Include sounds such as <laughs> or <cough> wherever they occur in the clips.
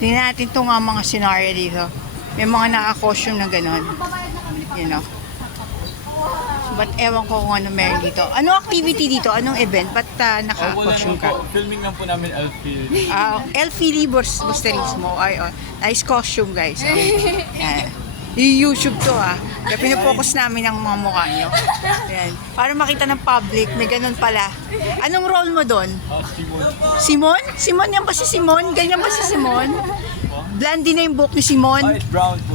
Tingnan natin itong nga mga scenario dito. May mga naka-costume na gano'n. You know. But ewan ko kung ano meron dito. Ano activity dito? Anong event? Ba't uh, naka-costume ka? po. Filming lang po namin Elfield. Ah, Elfie Libors Busterismo. Ay, oh. Nice costume, guys. Oh. <laughs> Yan. I-YouTube to, ah. Kaya pinofocus namin ang mga mukha nyo. Yan. Para makita ng public, may ganun pala. Anong role mo doon? Simon. Simon? Simon yan ba si Simon? Ganyan ba si Simon? Blondie na yung book ni Simon.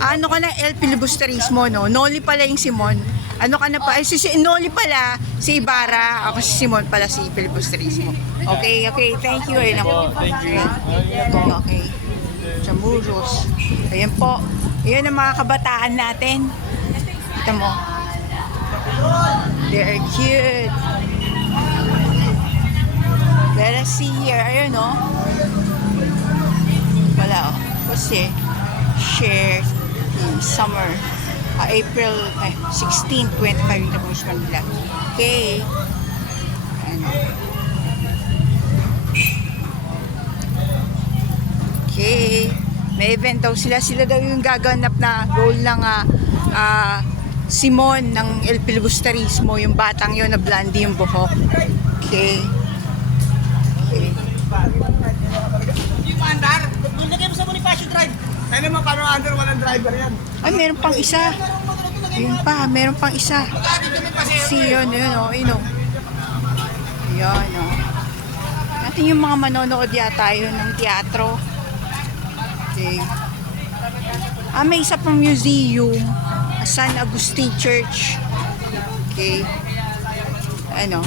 Ano ka na, El Filibusterismo, no? Noli pala yung Simon. Ano ka na pa? Ay, si, si Noli pala, si Ibarra. Ako si Simon pala, si Filibusterismo. Okay, okay. Thank you. Ayun Po, ako. thank you. Okay. Chamurros. Ayan po. Ayan ang mga kabataan natin. Ito mo. They are cute. Let us see here. Ayun, oh. Wala, oh. Kasi, share in summer. ah, April eh, 16, 25 yung tapos Manila. Okay. Ano. Okay. May event daw sila. Sila daw yung gaganap na role ng ah, ah, Simon ng El Filibusterismo. Yung batang yun na blondie yung buhok. Okay. Okay. Yung andar, doon Drive. Kaya naman paano andar, walang driver yan. Ay, meron pang isa. Yun pa, meron pang isa. Si yun, yun, oh, yun, oh. Yan, oh. Natin yung mga manonood yata yun ng teatro. Okay. Ah, may isa pang museum. San Agustin Church. Okay. Ano.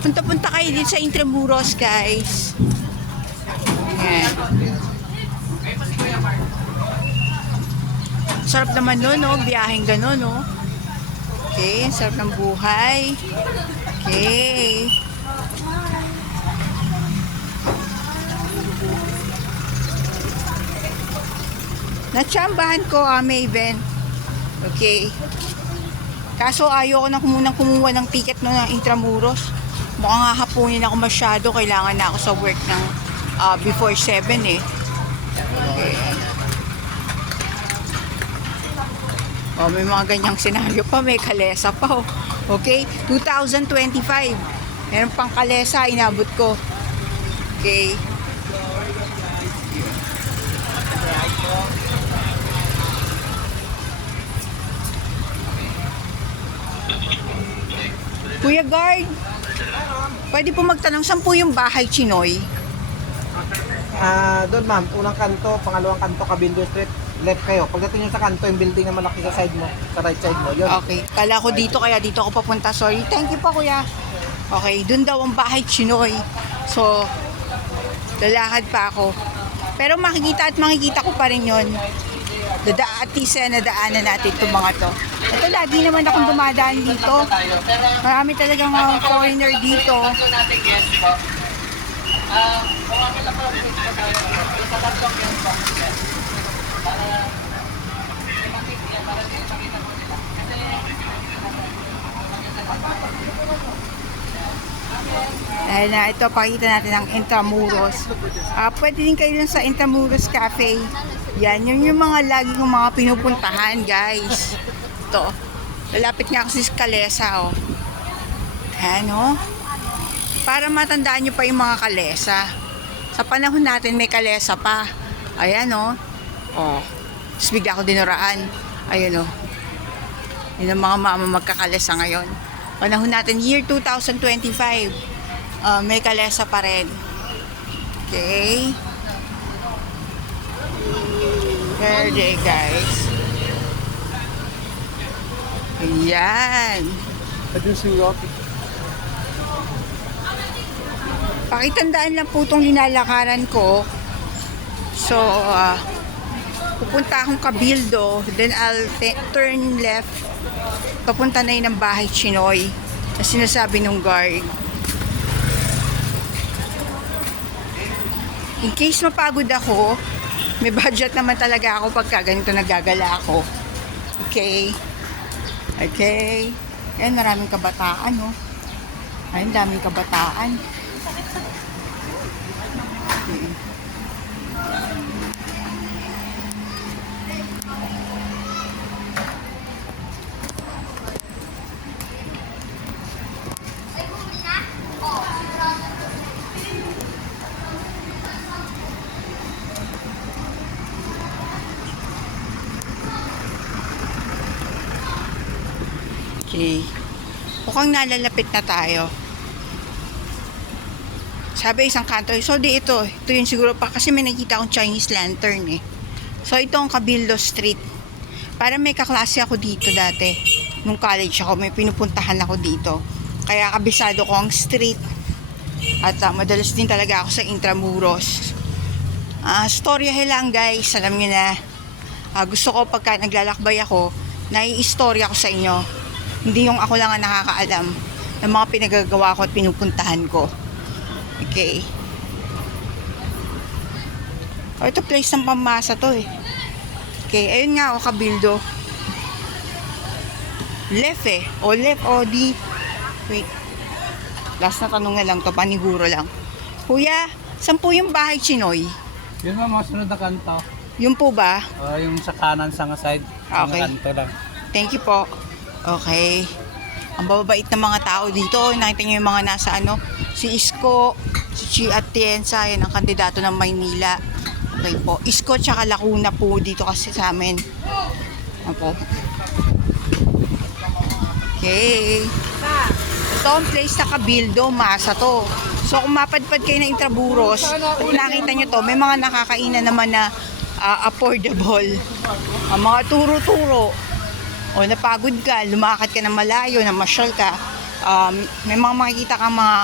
Punta-punta kayo din sa Intramuros, guys. Yan. Sarap naman nun, no? Biyaheng gano'n, no? Okay, sarap ng buhay. Okay. Natsambahan ko, ah, Maven. Okay. Kaso ayaw ko na kumunang kumuha ng ticket no ng Intramuros. Mukhang hahapunin ako masyado. Kailangan na ako sa work ng ah, before 7 eh. Okay. Oh, may mga ganyang senaryo pa, may kalesa pa. Oh. Okay, 2025. Meron pang kalesa, inabot ko. Okay. Kuya Guard, pwede po magtanong, saan po yung bahay Chinoy? Ah, doon ma'am, unang kanto, pangalawang kanto, Cabildo Street, left kayo. Pagdating nyo sa kanto, yung building na malaki sa side mo, sa right side mo, yun. Okay, kala ko dito kaya dito ako papunta. Sorry. Thank you pa kuya. Okay, dun daw ang bahay Chinoy. So, lalakad pa ako. Pero makikita at makikita ko pa rin yun. Dada at least eh, nadaanan natin itong mga to. Ito, lagi naman akong dumadaan dito. Marami talagang mga foreigner dito. Dahil na ito, pakita natin ang Intramuros. Ah, pwede din kayo sa Intramuros Cafe. Yan, yun yung mga lagi kong mga pinupuntahan, guys. Ito. Lalapit nga ako sa Kalesa, oh. Ayan, oh. Para matandaan nyo pa yung mga kalesa. Sa panahon natin, may kalesa pa. Ayan, oh. Oh. Tapos bigla ako dinuraan. Ayun, oh. Yun ang mga mama magkakalesa ngayon. Panahon natin, year 2025. Uh, may kalesa pa rin. Okay. Fair day, guys. Ayan. Pakitandaan lang po itong linalakaran ko. So, ah, pupunta akong Kabildo, then I'll turn left. Papunta na yun ng bahay Chinoy na sinasabi nung guard. In case mapagod ako, may budget naman talaga ako pagka ganito nagagala ako. Okay? Okay? Ayan, maraming kabataan, no? Ayun, daming kabataan. Okay. Mukhang nalalapit na tayo. Sabi isang kanto, so di ito, ito yun siguro pa kasi may nakita akong Chinese lantern eh. So ito ang Cabildo Street. Para may kaklase ako dito dati. Nung college ako, may pinupuntahan ako dito. Kaya kabisado ko ang street. At ah, madalas din talaga ako sa Intramuros. Ah, storyahe lang guys, alam niyo na. Ah, gusto ko pagka naglalakbay ako, nai-istorya ko sa inyo. Hindi yung ako lang ang nakakaalam ng mga pinagagawa ko at pinupuntahan ko. Okay. Oh, ito place ng pamasa to eh. Okay, ayun nga o kabildo. Left eh. O left o di. Wait. Last na tanong na lang to, paniguro lang. Kuya, saan po yung bahay Chinoy? Yun mga mga sunod na kanto. Yun po ba? Ah, yung sa kanan sa nga side. Okay. nga kanto lang. Thank you po. Okay. Ang bababait ng mga tao dito. Nakita niyo yung mga nasa ano, si Isko, si Chi Atienza, yan ang kandidato ng Maynila. Okay po. Isko tsaka Lacuna po dito kasi sa amin. Opo. Okay. Ito ang place na Kabildo, Masa to. So kung mapadpad kayo ng Intraburos, nakita nyo to, may mga nakakainan naman na ah, affordable. Ang mga turo-turo. O napagod ka, lumakad ka ng malayo, namasyal ka, um, may mga makikita kang mga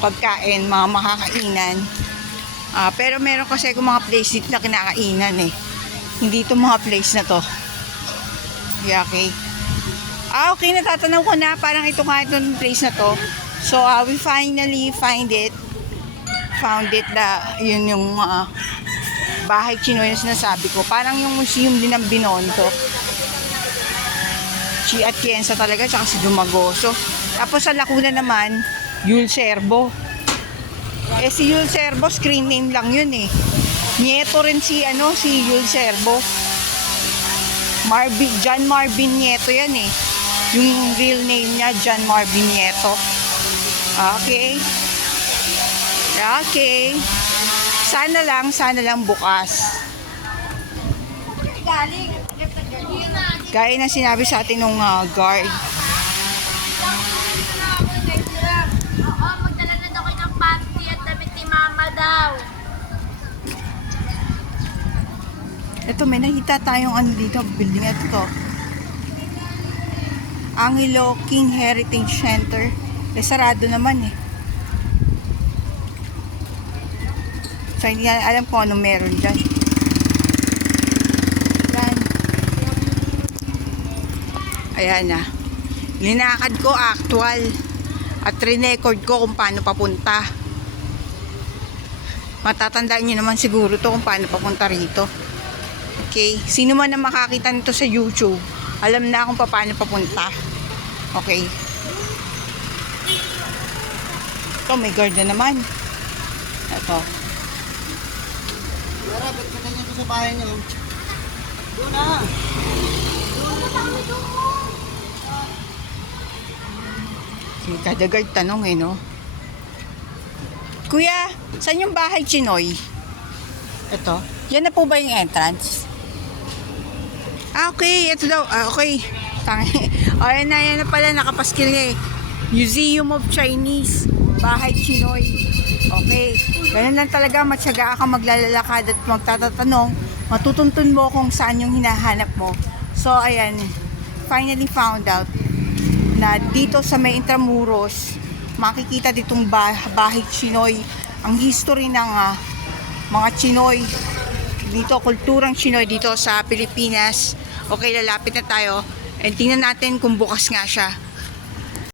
pagkain, mga makakainan. Ah, pero meron kasi akong mga place dito na kinakainan eh. Hindi ito mga place na to. Yeah, okay. Ah, okay, natatanaw ko na. Parang ito nga itong place na to. So, ah, we finally find it. Found it na yun yung ah, bahay Chinoy na sinasabi ko. Parang yung museum din ng Binonto. Si Atienza talaga, tsaka si Dumagoso. Tapos sa Lacuna naman, Yul Serbo. Eh si Yul Serbo, screen name lang yun eh. Nieto rin si, ano, si Yul Serbo. Marvin, John Marvin Nieto yan eh. Yung real name niya, John Marvin Nieto. Okay. Okay. Sana lang, sana lang bukas. Gaya na sinabi sa atin nung ah, guard. Oo, magdala na daw kayo at damit ni mama daw. Ito, may nakita tayong ano dito, building ito to. Angelo King Heritage Center. Eh, sarado naman eh. So, hindi alam kung ano meron dyan. Yan. Ayan na. Linakad ko actual. At record ko kung paano papunta. Matatandaan nyo naman siguro to kung paano papunta rito. Okay? Sino man na makakita nito sa YouTube, alam na kung paano papunta. Okay? Ito, may guard na naman. Ito. Tara, ba't ka sa bahay niyo? Doon na! Si kada guard tanong eh, no? Kuya, saan yung bahay Chinoy? Ito. Yan na po ba yung entrance? Ah, okay. Ito daw. Ah, okay. Tangi. <laughs> O, yan na. Yan na pala. Nakapaskil eh. Museum of Chinese. Bahay Chinoy. Okay. Ganun lang talaga. Matyaga ka maglalalakad at magtatatanong. Matutuntun mo kung saan yung hinahanap mo. So, ayan. Finally found out na dito sa may Intramuros, makikita ditong bah- bahay Chinoy. Ang history ng ah, mga Chinoy dito, kulturang Chinoy dito sa Pilipinas. Okay, lalapit na tayo. And tingnan natin kung bukas nga siya.